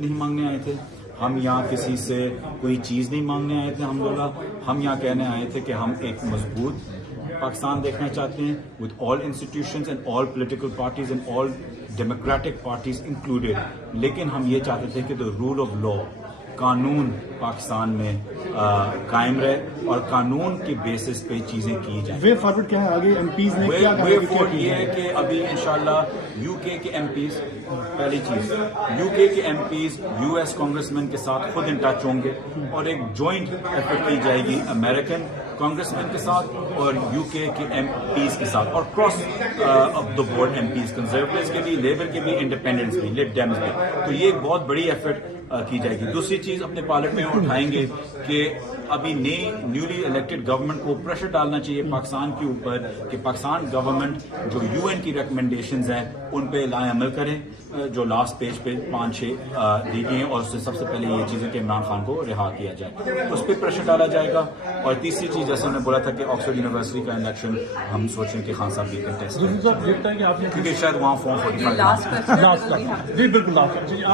نہیں مانگنے آئے تھے، ہم یہاں کسی سے کوئی چیز نہیں مانگنے آئے تھے الحمدللہ. ہم یہاں کہنے آئے تھے کہ ہم ایک مضبوط پاکستان دیکھنا چاہتے ہیں with all institutions and all political parties and all democratic parties included. لیکن ہم یہ چاہتے تھے کہ the rule of law، قانون پاکستان میں قائم رہے اور قانون کے بیسس پہ چیزیں کی جائیں. وے فارورڈ کیا ہے آگے؟ ایم پیز نے کیا کہا؟ وے فارورڈ یہ ہے کہ ابھی انشاءاللہ یو کے ایم پیز، پہلی چیز U K MPs U S congressmen کے ساتھ خود ان ٹچ ہوں گے اور ایک جوائنٹ ایفرٹ کی جائے گی امریکن کانگریس مین کے ساتھ اور یو کے ایم پیز کے ساتھ اور cross of the board MPs, conservatives کے بھی، لیبر کے بھی، انڈیپینڈنس بھی، لب ڈیمز بھی. تو یہ ایک بہت بڑی ایفرٹ کی جائے گی. دوسری چیز اپنے پارلیمنٹ میں اٹھائیں گے کہ ابھی نیولی الیکٹڈ گورنمنٹ کو پریشر ڈالنا چاہیے پاکستان کے اوپر کہ پاکستان گورنمنٹ جو یو این کی ریکمنڈیشنز ہیں ان پہ لائے عمل کریں، جو لاسٹ پیج پہ 5-6 دی گئی ہیں، اور اس سے سب سے پہلے یہ چیزیں کہ عمران خان کو رہا کیا جائے، اس پہ پریشر ڈالا جائے گا. اور تیسری چیز جیسے ہم نے بولا تھا کہ آکسفورڈ یونیورسٹی کا الیکشن ہم سوچیں کہ خان صاحب بھی کنٹیسٹ کریں کیونکہ شاید وہاں فارم 45